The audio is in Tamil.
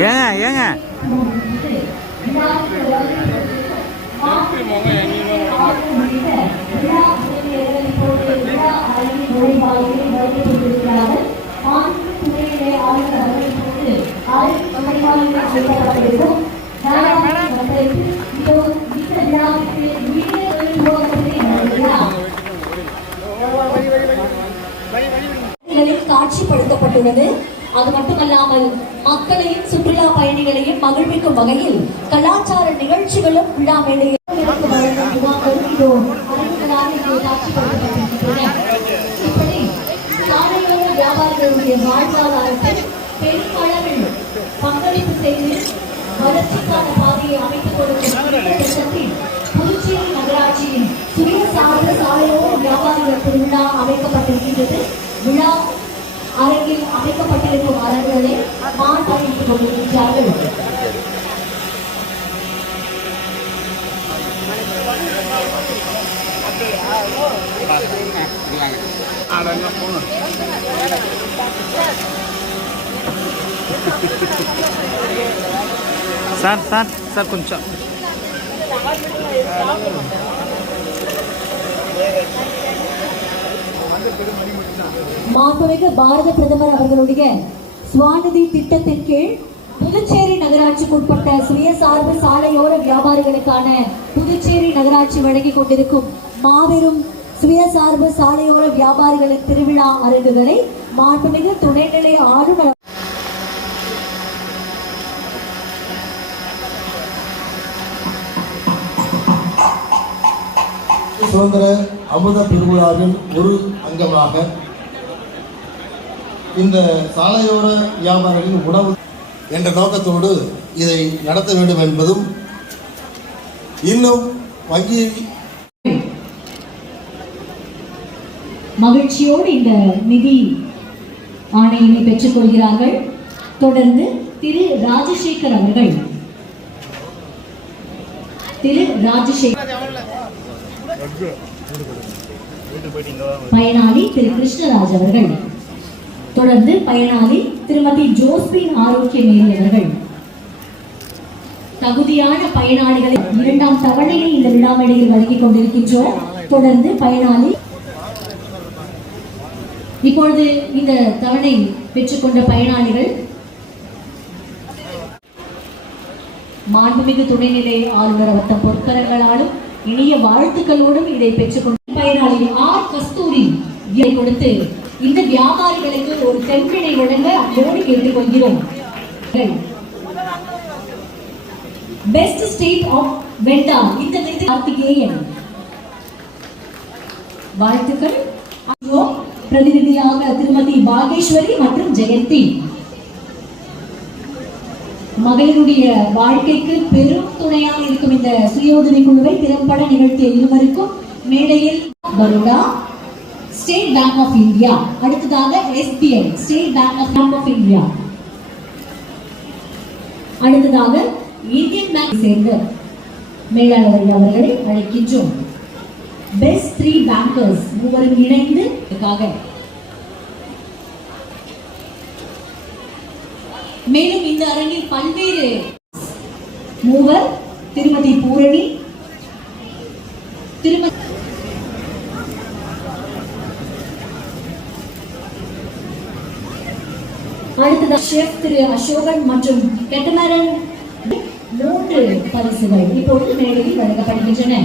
ஏங்க ஏங்க காட்சிப்படுத்தப்பட்டுள்ளது. அது மட்டுமல்லாமல் மக்களையும் சுற்றுலா பயணிகளையும் மகிழ்விக்கும் வகையில் கலாச்சார நிகழ்ச்சிகளும் விழா மேடையில் இப்படி சாலையோர வியாபாரிகளுடைய வாழ்வாதாரத்தில் பெருமளவில் பங்களிப்பு செய்து வளர்ச்சிக்கான பாதையை அமைத்துக் கொடுக்கும் புதுச்சேரி நகராட்சியின் சுயசார்பு சாலையோர வியாபாரிகள் திருவிழா அமைக்கப்பட்டிருக்கின்றது. விழா அரங்கில் அமைக்கப்பட்டிருக்கும் அரங்குகளை மாற்றிக் கொண்டிருக்கிறார்கள். சார் சார் சார் கொஞ்சம் மாண்புமிகு பாரத பிரதமர் அவர்களுடைய ஸ்வாநிதி திட்டத்தின் கீழ் புதுச்சேரி நகராட்சிக்கு உட்பட்ட சுயசார்பு சாலையோர வியாபாரிகளுக்கான புதுச்சேரி நகராட்சி வழங்கி கொண்டிருக்கும் மாபெரும் சுயசார்பு சாலையோர வியாபாரிகளின் திருவிழா அரங்குகளை மாண்புமிகு துணைநிலை ஆளுநர் சுதந்திர அமுத பெருவிழாவின் ஒரு அங்கமாக இந்த சாலையோர வியாபாரிகளின் உணவு என்ற நோக்கத்தோடு இதை நடத்த வேண்டும் என்பதும் இன்னும் வங்கி மகிழ்ச்சியோடு இந்த நிதி ஆணையினை பெற்றுக் கொள்கிறார்கள். தொடர்ந்து திரு ராஜசேகர் அவர்கள் பயனாளி திரு கிருஷ்ணராஜ் அவர்கள், தொடர்ந்து பயனாளி திருமதி ஜோஸ்பின் ஆரோக்கியமேரி அவர்கள் தகுதியான பயனாளிகளை இரண்டாம் தவணையை இந்த விழா மேடையில் வழங்கிக் கொண்டிருக்கின்றோம். தொடர்ந்து பயனாளி இப்பொழுது இந்த தவணை பெற்றுக்கொண்ட பயனாளிகள் மாண்புமிகு துணைநிலை ஆளுநர் அவர்தம் பொற்கரங்களாலும் இனிய வாழ்த்துக்களோடும் இதை பெற்றுக்கொண்ட பயனாளி ஆர் கஸ்தூரி கொடுத்து இந்த வியாபாரிகளுக்கு ஒரு தென்பினை வழங்க அன்போடு கேட்டுக்கொள்கிறோம். பெஸ்ட் ஸ்டேட் ஆஃப் வெண்டா இந்த கார்த்திகேயன் வாழ்த்துக்கள். பிரதிநிதியாக திருமதி பாகேஸ்வரி மற்றும் ஜெயந்தி. மகளிருடைய வாழ்க்கைக்கு பெரும் துணையாக இருக்கும் இந்த சுய உதவி குழுவை திறம்பட நிகழ்த்திய இருவருக்கும் மேடையில் Baroda state bank of India, அடுத்ததாக SBI state bank of India, அடுத்ததாக இந்தியன் பேங்க் சேர்ந்த மேலாளர்கள் அவர்களை அழைக்கின்றோம். பெஸ்ட் 3 பேங்கர்ஸ் மூவரும் இணைந்து மேலும் இந்த அரங்கில் பல்வேறு மூவர் திருமதி பூரணி, திருமதி அடுத்ததாக ஷெஃப் திரு அசோகன் மற்றும் கெட்டமரன் 3 பரிசுகள் இப்பொழுது மேடையில் வழங்கப்படுகின்றன.